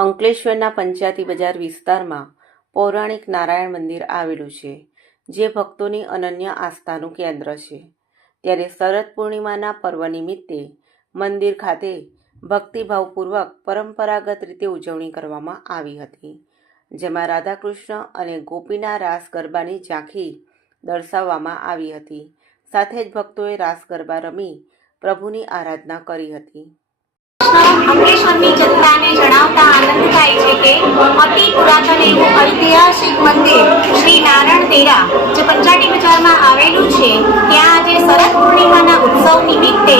અંકલેશ્વરના પંચાયતી બજાર વિસ્તારમાં પૌરાણિક નારાયણ મંદિર આવેલું છે, જે ભક્તોની અનન્ય આસ્થાનું કેન્દ્ર છે. ત્યારે શરદ પૂર્ણિમાના પર્વ નિમિત્તે મંદિર ખાતે ભક્તિભાવપૂર્વક પરંપરાગત રીતે ઉજવણી કરવામાં આવી હતી, જેમાં રાધાકૃષ્ણ અને ગોપીના રાસ ગરબાની ઝાંખી દર્શાવવામાં આવી હતી. સાથે જ ભક્તોએ રાસ ગરબા રમી પ્રભુની આરાધના કરી હતી. અતિ પુરાતન એવું ઐતિહાસિક મંદિર શ્રી નારાયણ તેરા, જે પંચાટી બજારમાં આવેલું છે. ત્યાં આજે શરદ પૂર્ણિમાના ઉત્સવ નિમિત્તે